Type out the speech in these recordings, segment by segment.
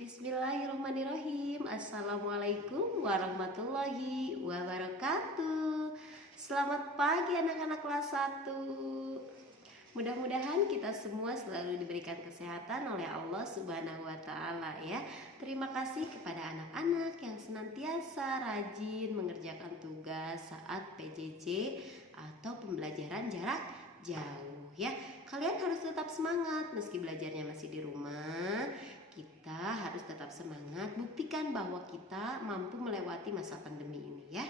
Bismillahirrahmanirrahim. Assalamualaikum warahmatullahi wabarakatuh. Selamat pagi anak-anak kelas 1. Mudah-mudahan kita semua selalu diberikan kesehatan oleh Allah Subhanahu wa taala ya. Terima kasih kepada anak-anak yang senantiasa rajin mengerjakan tugas saat PJJ atau pembelajaran jarak jauh ya. Kalian harus tetap semangat meski belajarnya masih di rumah. Kita harus tetap semangat, buktikan bahwa kita mampu melewati masa pandemi ini ya.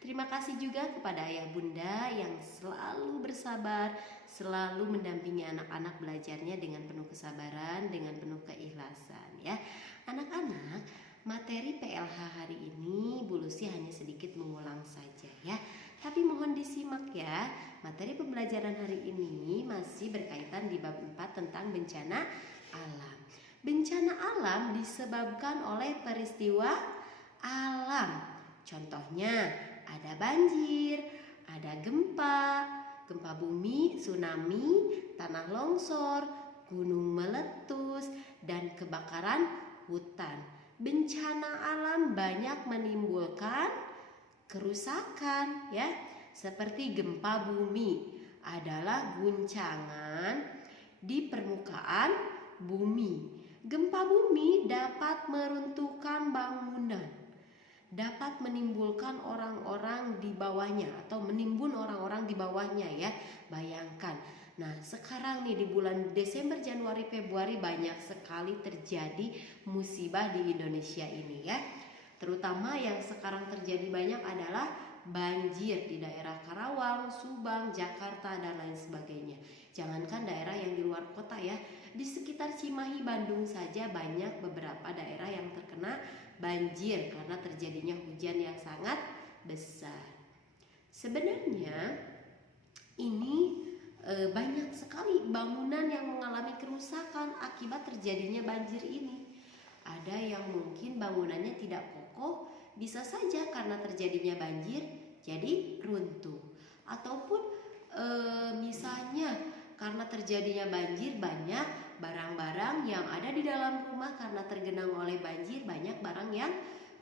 Terima kasih juga kepada ayah bunda yang selalu bersabar, selalu mendampingi anak-anak belajarnya dengan penuh kesabaran, dengan penuh keikhlasan ya. Anak-anak, materi PLH hari ini Bu Lucy hanya sedikit mengulang saja ya. Tapi mohon disimak ya. Materi pembelajaran hari ini masih berkaitan di bab 4 tentang bencana alam. Bencana alam disebabkan oleh peristiwa alam. Contohnya ada banjir, ada gempa bumi, tsunami, tanah longsor, gunung meletus, dan kebakaran hutan. Bencana alam banyak menimbulkan kerusakan ya. Seperti gempa bumi adalah guncangan di permukaan bumi. Gempa bumi dapat meruntuhkan bangunan, dapat menimbulkan orang-orang di bawahnya atau menimbun orang-orang di bawahnya ya. Bayangkan. Nah, sekarang nih di bulan Desember, Januari, Februari banyak sekali terjadi musibah di Indonesia ini ya. Terutama yang sekarang terjadi banyak adalah banjir di daerah Karawang, Subang, Jakarta, dan lain sebagainya. Jangankan daerah yang di luar kota ya, di sekitar Cimahi, Bandung saja banyak beberapa daerah yang terkena banjir karena terjadinya hujan yang sangat besar. Sebenarnya ini banyak sekali bangunan yang mengalami kerusakan akibat terjadinya banjir ini. Ada yang mungkin bangunannya tidak kokoh, bisa saja karena terjadinya banjir jadi runtuh. Ataupun misalnya karena terjadinya banjir banyak barang-barang yang ada di dalam rumah karena tergenang oleh banjir, banyak barang yang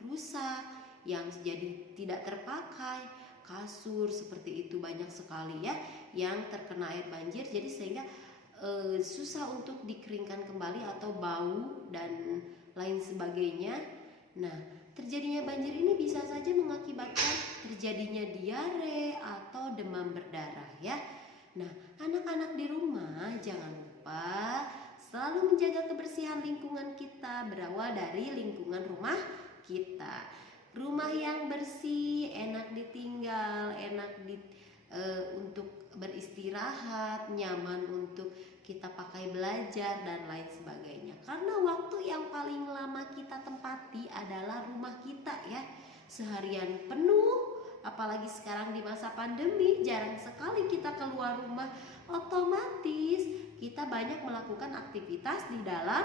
rusak, yang jadi tidak terpakai. Kasur seperti itu banyak sekali ya yang terkena air banjir, jadi sehingga susah untuk dikeringkan kembali atau bau dan lain sebagainya. Nah, terjadinya banjir ini bisa saja mengakibatkan terjadinya diare atau demam berdarah ya. Nah, anak-anak di rumah jangan lupa selalu menjaga kebersihan lingkungan kita, berawal dari lingkungan rumah kita. Rumah yang bersih, enak ditinggal, enak untuk beristirahat, nyaman untuk kita pakai belajar dan lain sebagainya. Karena waktu yang paling lama kita tempati adalah rumah kita ya. Seharian penuh, apalagi sekarang di masa pandemi jarang sekali kita keluar rumah. Otomatis kita banyak melakukan aktivitas di dalam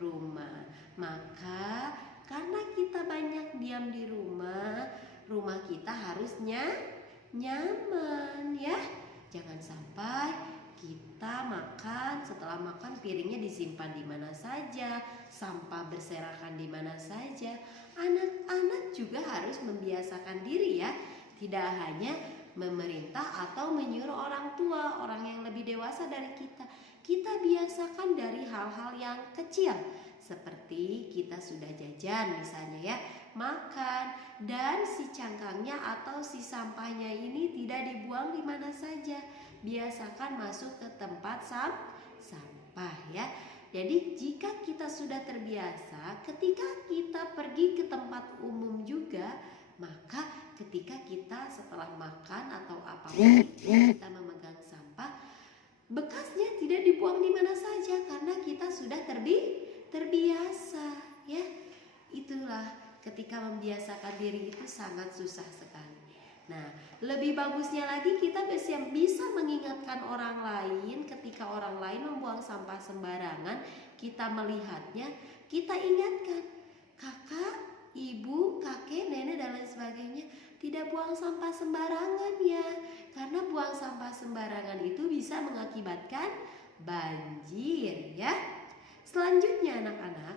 rumah. Maka karena kita banyak diam di rumah, rumah kita harusnya nyaman ya. Jangan sampai kita makan, setelah makan piringnya disimpan di mana saja, sampah berserakan di mana saja. Anak-anak juga harus membiasakan diri ya, tidak hanya memerintah atau menyuruh orang tua, orang yang lebih dewasa dari kita. Kita biasakan dari hal-hal yang kecil, seperti kita sudah jajan misalnya ya, makan, dan si cangkangnya atau si sampahnya ini tidak dibuang di mana saja. Biasakan masuk ke tempat sampah ya. Jadi jika kita sudah terbiasa, ketika kita pergi ke tempat umum juga, maka ketika kita setelah makan atau apapun kita memegang sampah, bekasnya tidak dibuang di mana saja karena kita sudah terbiasa ya. Itulah ketika membiasakan diri itu sangat susah sekali. Nah, lebih bagusnya lagi kita bisa mengingatkan orang lain ketika orang lain membuang sampah sembarangan, kita melihatnya, kita ingatkan, kakak, ibu, kakek, nenek dan lain sebagainya, tidak buang sampah sembarangan ya. Karena buang sampah sembarangan itu bisa mengakibatkan banjir ya. Selanjutnya anak-anak,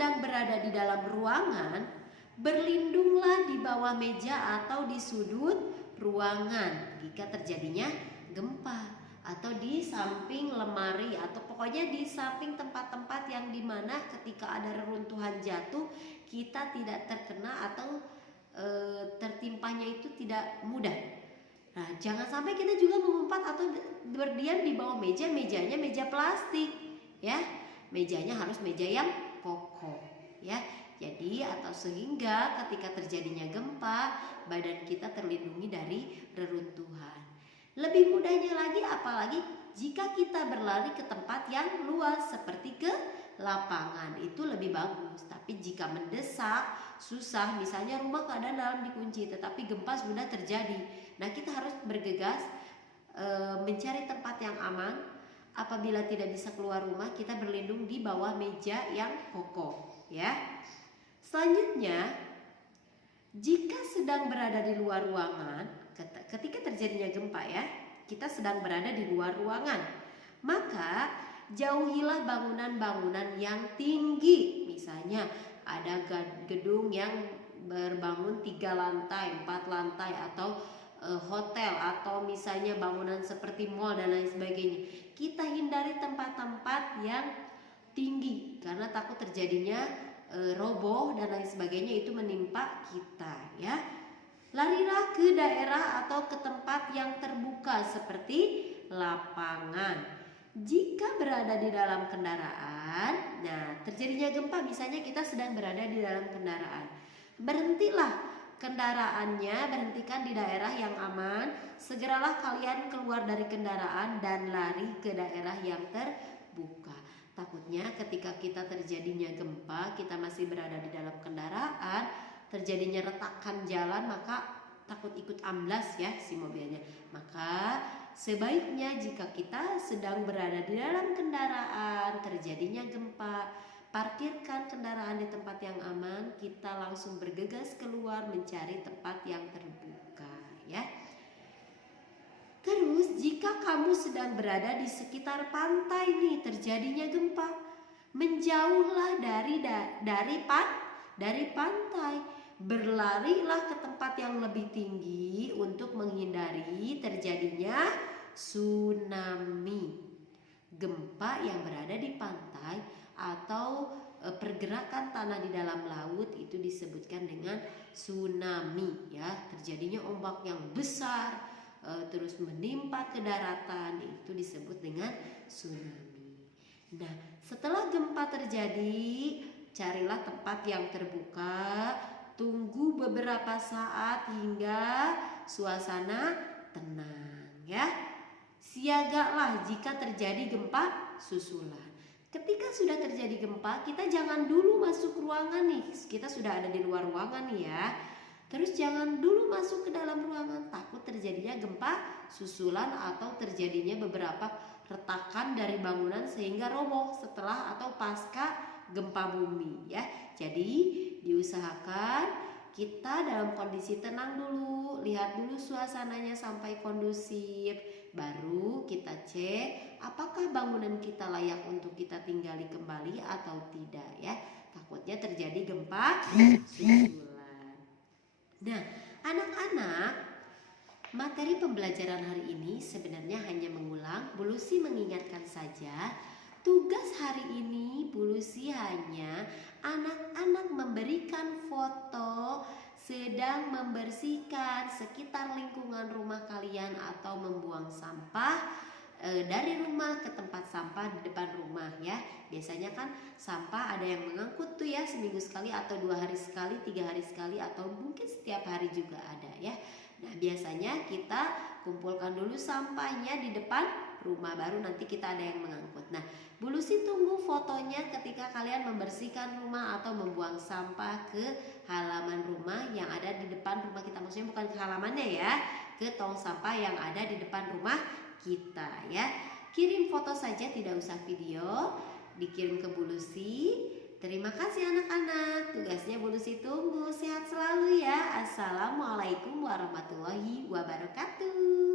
sedang berada di dalam ruangan, berlindunglah di bawah meja atau di sudut ruangan jika terjadinya gempa, atau di samping lemari, atau pokoknya di samping tempat-tempat yang dimana ketika ada reruntuhan jatuh kita tidak terkena atau tertimpanya itu tidak mudah. Nah, jangan sampai kita juga mengumpat atau berdiam di bawah meja, mejanya meja plastik, ya. Mejanya harus meja yang kokoh, ya. Jadi atau sehingga ketika terjadinya gempa, badan kita terlindungi dari reruntuhan. Lebih mudahnya lagi apalagi jika kita berlari ke tempat yang luas seperti ke lapangan, itu lebih bagus. Tapi jika mendesak, susah, misalnya rumah keadaan dalam dikunci tetapi gempa sudah terjadi, nah kita harus bergegas mencari tempat yang aman. Apabila tidak bisa keluar rumah, kita berlindung di bawah meja yang kokoh, ya. Selanjutnya, jika sedang berada di luar ruangan, ketika terjadinya gempa, ya, kita sedang berada di luar ruangan, maka jauhilah bangunan-bangunan yang tinggi. Misalnya ada gedung yang berbangun 3 lantai, 4 lantai, atau hotel, atau misalnya bangunan seperti mall dan lain sebagainya. Kita hindari tempat-tempat yang tinggi karena takut terjadinya roboh dan lain sebagainya, itu menimpa kita, ya. Larilah ke daerah atau ke tempat yang terbuka seperti lapangan. Jika berada di dalam kendaraan, nah terjadinya gempa, misalnya kita sedang berada di dalam kendaraan, berhentilah kendaraannya, berhentikan di daerah yang aman. Segeralah kalian keluar dari kendaraan dan lari ke daerah yang terbuka. Takutnya ketika kita terjadinya gempa, kita masih berada di dalam kendaraan, terjadinya retakan jalan, maka takut ikut amblas, ya, si mobilnya. Maka sebaiknya jika kita sedang berada di dalam kendaraan, terjadinya gempa, parkirkan kendaraan di tempat yang aman, kita langsung bergegas keluar mencari tempat yang terbuka, ya. Terus jika kamu sedang berada di sekitar pantai nih, terjadinya gempa, menjauhlah dari pantai. Berlarilah ke tempat yang lebih tinggi untuk menghindari terjadinya tsunami. Gempa yang berada di pantai atau pergerakan tanah di dalam laut itu disebutkan dengan tsunami, ya. Terjadinya ombak yang besar terus menimpa ke daratan, itu disebut dengan tsunami. Nah, setelah gempa terjadi, carilah tempat yang terbuka, tunggu beberapa saat hingga suasana tenang, ya. Siagalah jika terjadi gempa susulan. Ketika sudah terjadi gempa, kita jangan dulu masuk ruangan nih. Kita sudah ada di luar ruangan nih, ya. Terus jangan dulu masuk ke dalam ruangan, takut terjadinya gempa susulan atau terjadinya beberapa retakan dari bangunan sehingga roboh setelah atau pasca gempa bumi, ya. Jadi diusahakan kita dalam kondisi tenang dulu, lihat dulu suasananya sampai kondusif, baru kita cek apakah bangunan kita layak untuk kita tinggali kembali atau tidak, ya. Takutnya terjadi gempa susulan. Nah, anak-anak, materi pembelajaran hari ini sebenarnya hanya mengulang. Bu Lucy mengingatkan saja, tugas hari ini Bu Lucy hanya anak-anak memberikan foto sedang membersihkan sekitar lingkungan rumah kalian atau membuang sampah dari rumah ke tempat sampah di depan rumah, ya. Biasanya kan sampah ada yang mengangkut tuh, ya, seminggu sekali atau 2 hari sekali, 3 hari sekali, atau mungkin setiap hari juga ada, ya. Nah, biasanya kita kumpulkan dulu sampahnya di depan rumah, baru nanti kita ada yang mengangkut. Nah, Bu Lucy tunggu fotonya ketika kalian membersihkan rumah atau membuang sampah ke halaman rumah yang ada di depan rumah kita. Maksudnya bukan ke halamannya, ya, ke tong sampah yang ada di depan rumah kita, ya. Kirim foto saja, tidak usah video, dikirim ke Bu Lucy. Terima kasih anak-anak, tugasnya Bu Lucy tunggu. Sehat selalu, ya. Assalamualaikum warahmatullahi wabarakatuh.